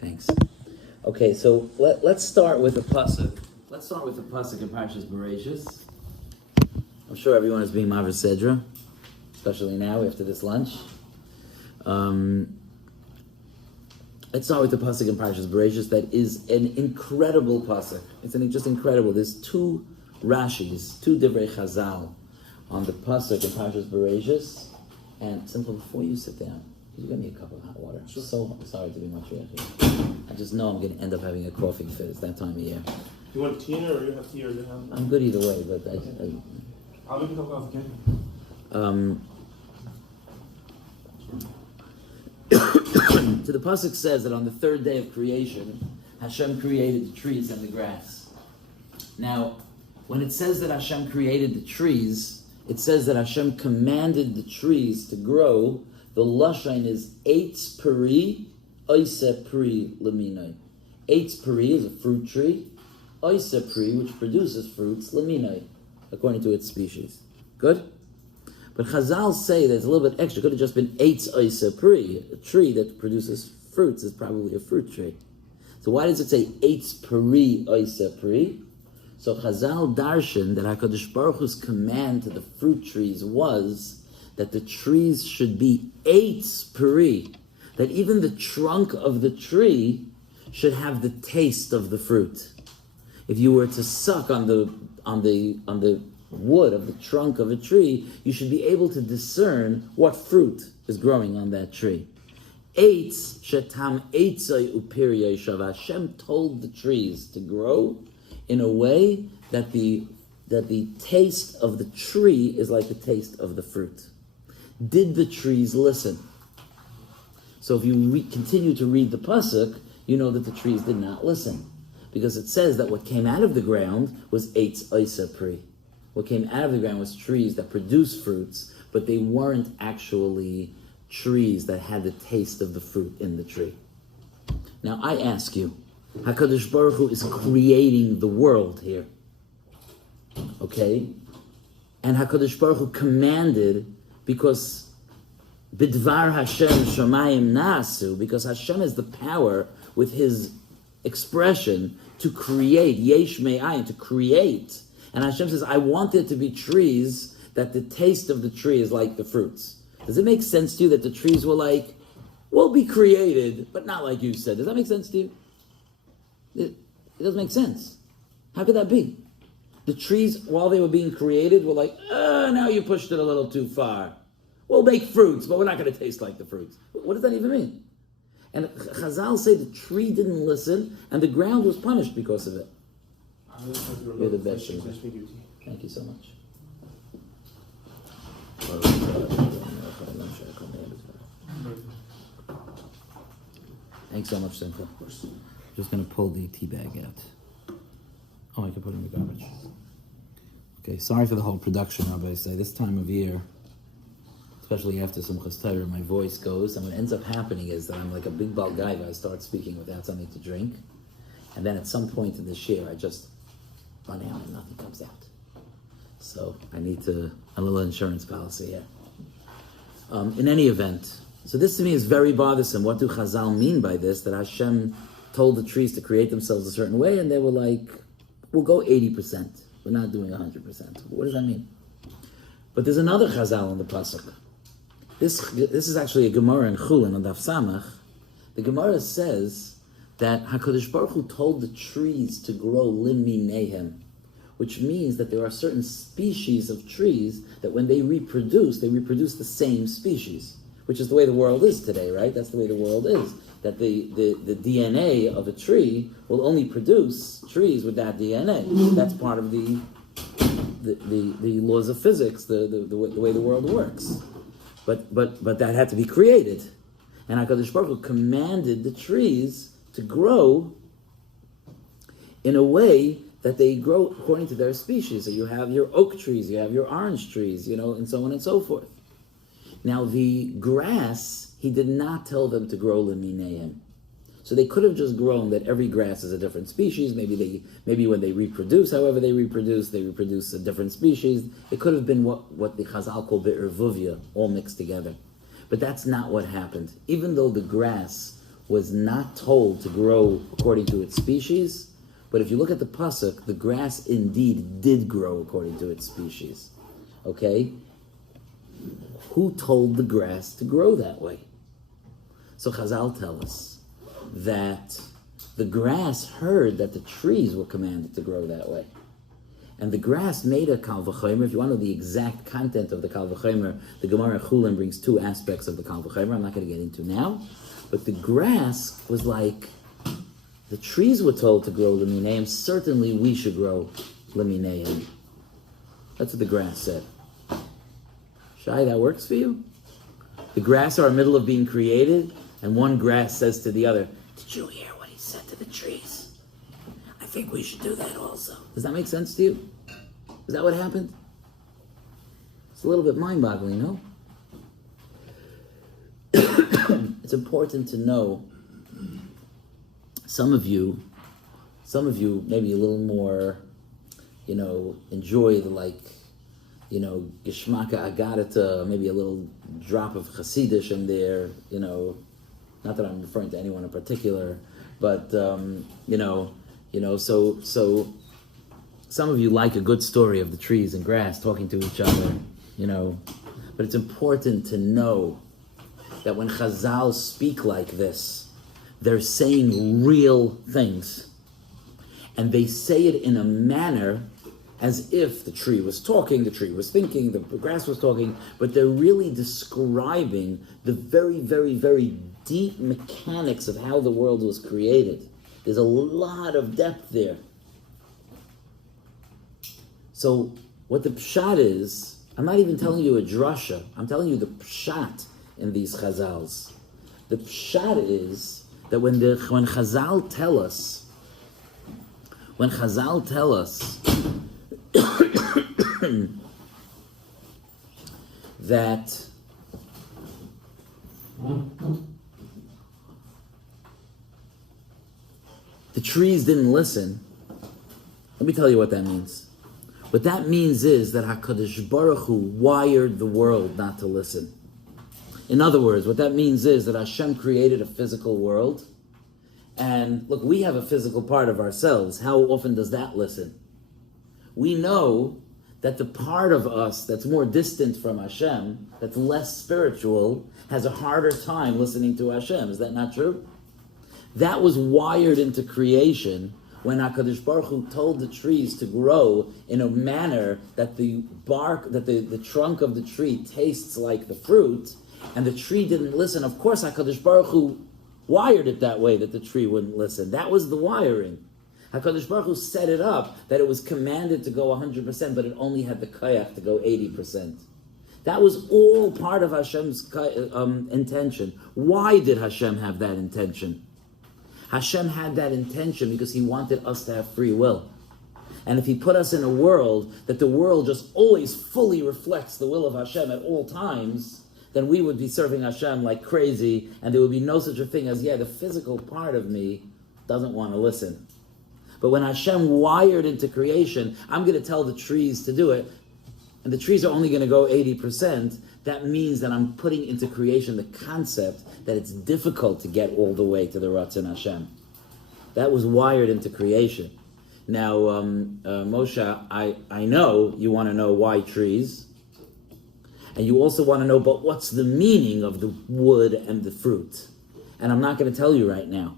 Thanks. Okay, so let's start with the pasuk. Let's start with the pasuk in Parshas Bereishis. I'm sure everyone is being Maver Sedra, especially now after this lunch. Let's start with the pasuk in Parshas Bereishis. That is an incredible pasuk. It's just incredible. There's two Rashis, two Divrei Chazal on the pasuk in Parshas Bereishis. And Simple, before you sit down, could you get me a cup of hot water? Sure. So sorry to be much here. I just know I'm going to end up having a coughing fit. It's that time of year. You want tea or you have tea or you have? I'm good either way, but I'll make a cup of coffee. So the pasuk says that on the third day of creation, Hashem created the trees and the grass. Now, when it says that Hashem created the trees, it says that Hashem commanded the trees to grow. The lashon is eitz peri, oise peri leminai. Eitz peri is a fruit tree. Oise peri, which produces fruits, leminai, according to its species. Good? But Chazal say that it's a little bit extra. It could have just been eitz oise peri. A tree that produces fruits is probably a fruit tree. So why does it say eitz peri, oise peri? So Chazal darshan that HaKadosh Baruch Hu's command to the fruit trees was that the trees should be eitz peri, that even the trunk of the tree should have the taste of the fruit. If you were to suck on the wood of the trunk of a tree, you should be able to discern what fruit is growing on that tree. Eitz shetam eitzai upiriyai shav. Hashem told the trees to grow in a way that the taste of the tree is like the taste of the fruit. Did the trees listen? So if you continue to read the pasuk, you know that the trees did not listen, because it says that what came out of the ground was eitz oise peri. What came out of the ground was trees that produced fruits, but they weren't actually trees that had the taste of the fruit in the tree. Now I ask you, HaKadosh Baruch Hu is creating the world here. Okay? And HaKadosh Baruch Hu commanded, because Bidvar Hashem Shamayim Nasu, because Hashem has the power with his expression to create, Yesh Me'ayin, to create. And Hashem says, I want there to be trees that the taste of the tree is like the fruits. Does it make sense to you that the trees were like, we'll be created, but not like you said? Does that make sense to you? It doesn't make sense. How could that be? The trees, while they were being created, were like, now you pushed it a little too far. We'll make fruits, but we're not going to taste like the fruits. What does that even mean? And Chazal say the tree didn't listen, and the ground was punished because of it. You're the best. Thank you so much. Thanks so much, Simcha. Just going to pull the tea bag out. Oh, I can put it in the garbage. Okay, sorry for the whole production, Rabbi. Say this time of year, especially after Simchas Torah, my voice goes, and what ends up happening is that I'm like a big balgaiva. I start speaking without something to drink, and then at some point in this year, I just run out and nothing comes out. So I need a little insurance policy here. In any event, so this to me is very bothersome. What do Chazal mean by this? That Hashem told the trees to create themselves a certain way, and they were like, we'll go 80%. We're not doing 100%. What does that mean? But there's another Chazal in the pasuk. This is actually a Gemara in Chulin on Daf Samach. The Gemara says that HaKadosh Baruch Hu told the trees to grow liminehem, which means that there are certain species of trees that when they reproduce the same species, which is the way the world is today, right? That's the way the world is. That the DNA of a tree will only produce trees with that DNA. That's part of the laws of physics, the way the world works. But that had to be created. And HaKadosh Baruch Hu commanded the trees to grow in a way that they grow according to their species. So you have your oak trees, you have your orange trees, and so on and so forth. Now the grass, he did not tell them to grow limineim. So they could have just grown that every grass is a different species. Maybe when they reproduce, however they reproduce a different species. It could have been what the Chazal call be'ervuvia, all mixed together. But that's not what happened. Even though the grass was not told to grow according to its species, but if you look at the pasuk, the grass indeed did grow according to its species. Okay? Who told the grass to grow that way? So Chazal tell us that the grass heard that the trees were commanded to grow that way. And the grass made a kal v'chomer. If you want to know the exact content of the kal v'chomer, the Gemara Chulin brings two aspects of the kal v'chomer. I'm not going to get into now. But the grass was like, the trees were told to grow leminayim. Certainly we should grow leminayim. That's what the grass said. Shai, that works for you? The grass are in the middle of being created, and one grass says to the other, did you hear what he said to the trees? I think we should do that also. Does that make sense to you? Is that what happened? It's a little bit mind-boggling, no? It's important to know, some of you maybe a little more, enjoy the Geshmaka Agadata, maybe a little drop of Hasidish in there, not that I'm referring to anyone in particular, but, so some of you like a good story of the trees and grass talking to each other, but it's important to know that when Chazal speak like this, they're saying real things. And they say it in a manner as if the tree was talking, the tree was thinking, the grass was talking, but they're really describing the very, very, very deep mechanics of how the world was created. There's a lot of depth there. So what the pshat is, I'm not even telling you a drasha, I'm telling you the pshat in these chazals. The pshat is that when Chazal tell us that the trees didn't listen, let me tell you what that means. What that means is that HaKadosh Baruch Hu wired the world not to listen. In other words, what that means is that Hashem created a physical world, and look, we have a physical part of ourselves. How often does that listen? We know that the part of us that's more distant from Hashem, that's less spiritual, has a harder time listening to Hashem. Is that not true? That was wired into creation when HaKadosh Baruch Hu told the trees to grow in a manner that the bark, that the trunk of the tree tastes like the fruit, and the tree didn't listen. Of course, HaKadosh Baruch Hu wired it that way that the tree wouldn't listen. That was the wiring. HaKadosh Baruch Hu set it up that it was commanded to go 100%, but it only had the kayach to go 80%. That was all part of Hashem's intention. Why did Hashem have that intention? Hashem had that intention because He wanted us to have free will. And if He put us in a world that the world just always fully reflects the will of Hashem at all times, then we would be serving Hashem like crazy, and there would be no such a thing as, the physical part of me doesn't want to listen. But when Hashem wired into creation, I'm going to tell the trees to do it, and the trees are only going to go 80%, that means that I'm putting into creation the concept that it's difficult to get all the way to the Ratzon Hashem. That was wired into creation. Now, Moshe, I know you want to know why trees, and you also want to know, but what's the meaning of the wood and the fruit? And I'm not going to tell you right now.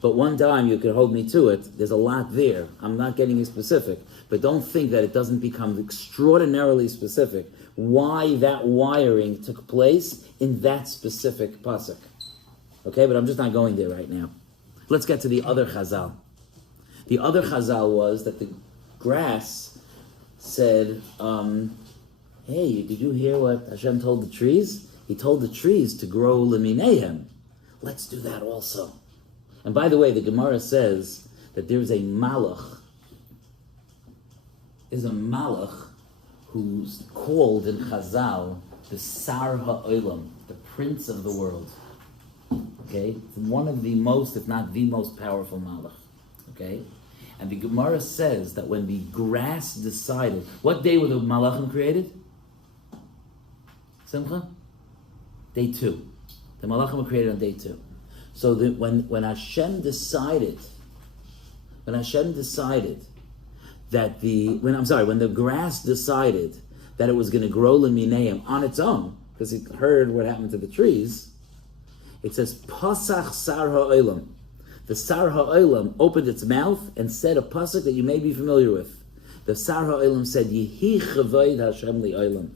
But one time you could hold me to it. There's a lot there. I'm not getting specific. But don't think that it doesn't become extraordinarily specific why that wiring took place in that specific pasuk. Okay, but I'm just not going there right now. Let's get to the other chazal. The other chazal was that the grass said, hey, did you hear what Hashem told the trees? He told the trees to grow leminayim. Let's do that also. And by the way, the Gemara says that there's a malach. Is a malach who's called in Chazal the Sar HaOlam, the Prince of the World. Okay? It's one of the most, if not the most powerful malach. Okay? And the Gemara says that when the grass decided, what day were the malachim created? Simcha? Day 2. The malachim were created on day 2. So that when Hashem decided that when the grass decided that it was going to grow lemineim on its own, because it heard what happened to the trees, it says, Pasach Sar Ha'olam. The Sar Ha'olam opened its mouth and said a pasuk that you may be familiar with. The Sar Ha'olam said, Yehi Chavoid Hashem Li'olam.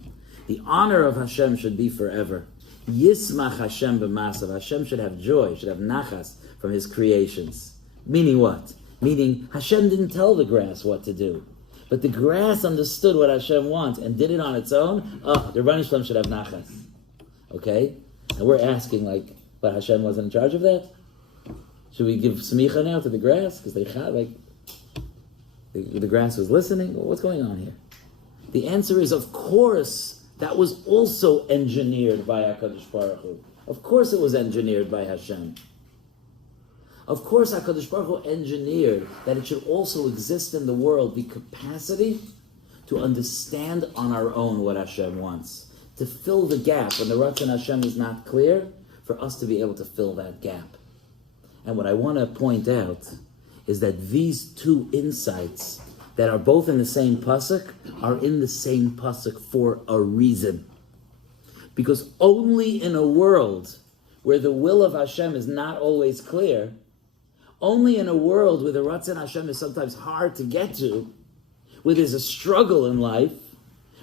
The honor of Hashem should be forever. Yismach Hashem b'masav. Hashem should have joy, should have nachas from his creations. Meaning what? Meaning Hashem didn't tell the grass what to do. But the grass understood what Hashem wants and did it on its own. The Rebbeinu Shalom should have nachas. Okay? And we're asking, but Hashem wasn't in charge of that? Should we give smicha now to the grass? Because the grass was listening? Well, what's going on here? The answer is, of course, that was also engineered by HaKadosh Baruch Hu. Of course it was engineered by Hashem. Of course HaKadosh Baruch Hu engineered that it should also exist in the world the capacity to understand on our own what Hashem wants. To fill the gap when the Ratzon Hashem is not clear, for us to be able to fill that gap. And what I want to point out is that these two insights that are both in the same pasuk are in the same pasuk for a reason. Because only in a world where the will of Hashem is not always clear, only in a world where the Ratzon Hashem is sometimes hard to get to, where there's a struggle in life,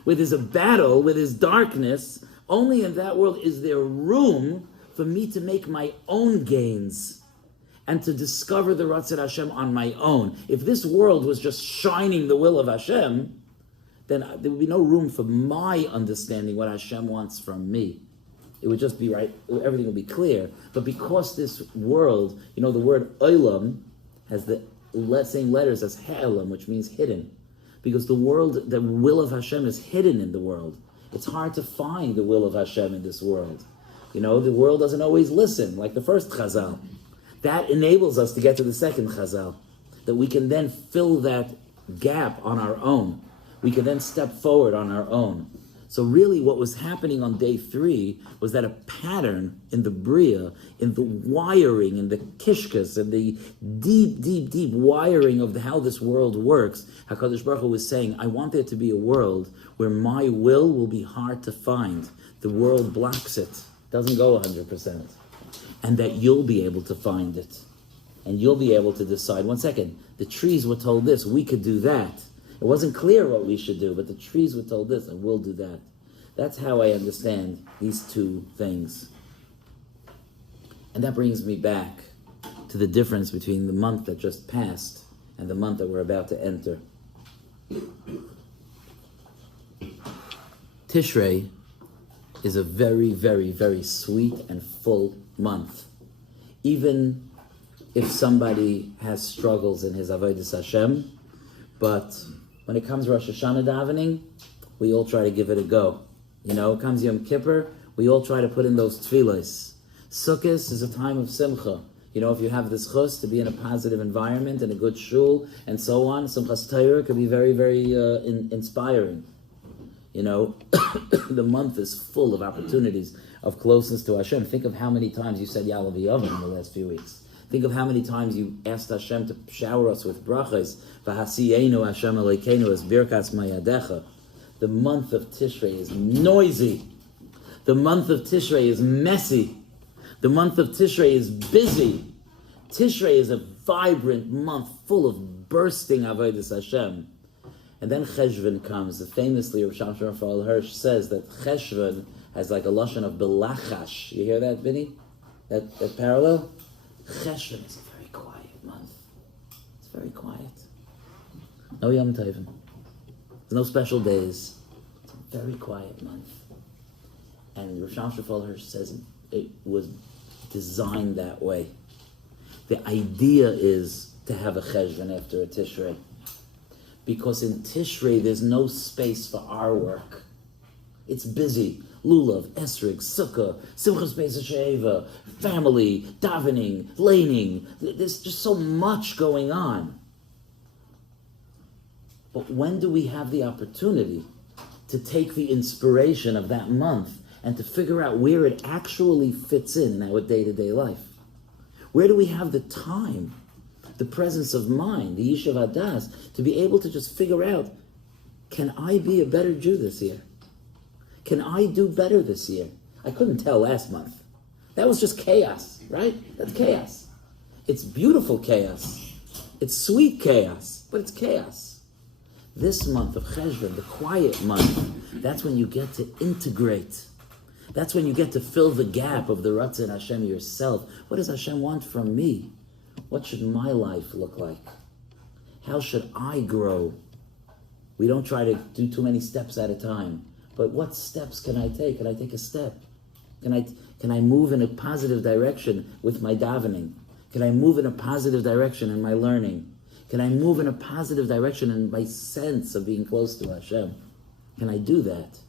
where there's a battle, where there's darkness, only in that world is there room for me to make my own gains and to discover the Ratzon Hashem on my own. If this world was just shining the will of Hashem, then there would be no room for my understanding what Hashem wants from me. It would just be right, everything would be clear. But because this world, the word olam has the same letters as ha'elam, which means hidden. Because the will of Hashem is hidden in the world. It's hard to find the will of Hashem in this world. The world doesn't always listen, like the first chazal. That enables us to get to the second chazal, that we can then fill that gap on our own. We can then step forward on our own. So really what was happening on day 3 was that a pattern in the Bria, in the wiring, in the kishkas, and the deep, deep, deep wiring of how this world works, HaKadosh Baruch Hu was saying, I want there to be a world where my will be hard to find. The world blocks it, doesn't go 100%. And that you'll be able to find it. And you'll be able to decide, one second, the trees were told this, we could do that. It wasn't clear what we should do, but the trees were told this, and we'll do that. That's how I understand these two things. And that brings me back to the difference between the month that just passed and the month that we're about to enter. Tishrei is a very, very, very sweet and full month. Even if somebody has struggles in his Avodas Hashem, but when it comes Rosh Hashanah davening, we all try to give it a go. Comes Yom Kippur, we all try to put in those tefillos. Sukkot is a time of simcha. If you have this chus to be in a positive environment, in a good shul, and so on, Simchas Torah could be very, very inspiring. The month is full of opportunities of closeness to Hashem. Think of how many times you said Ya'aleh V'Yavim in the last few weeks. Think of how many times you asked Hashem to shower us with brachas. V'hasiyenu Hashem Elokeinu es birkas mayadecha. The month of Tishrei is noisy. The month of Tishrei is messy. The month of Tishrei is busy. Tishrei is a vibrant month full of bursting avodas Hashem. And then Cheshvan comes. Famously, Rav Shamshon Raphael Hirsch says that Cheshvan has like a lashon of belachash. You hear that, Vinny? That parallel? Cheshvan is a very quiet month. It's very quiet. No Yom Tovim. There's no special days. It's a very quiet month. And Rav Shamshon Raphael Hirsch says it was designed that way. The idea is to have a Cheshvan after a Tishrei. Because in Tishrei, there's no space for our work. It's busy. Lulav, Esrig, Sukkah, Simchas Beis HaSheva, family, davening, laning. There's just so much going on. But when do we have the opportunity to take the inspiration of that month and to figure out where it actually fits in our day-to-day life? Where do we have the time, the presence of mind, the Yishuv Hadas, to be able to just figure out, can I be a better Jew this year? Can I do better this year? I couldn't tell last month. That was just chaos, right? That's chaos. It's beautiful chaos. It's sweet chaos, but it's chaos. This month of Cheshvan, the quiet month, that's when you get to integrate. That's when you get to fill the gap of the Ratzon Hashem yourself. What does Hashem want from me? What should my life look like? How should I grow? We don't try to do too many steps at a time. But what steps can I take? Can I take a step? Can I move in a positive direction with my davening? Can I move in a positive direction in my learning? Can I move in a positive direction in my sense of being close to Hashem? Can I do that?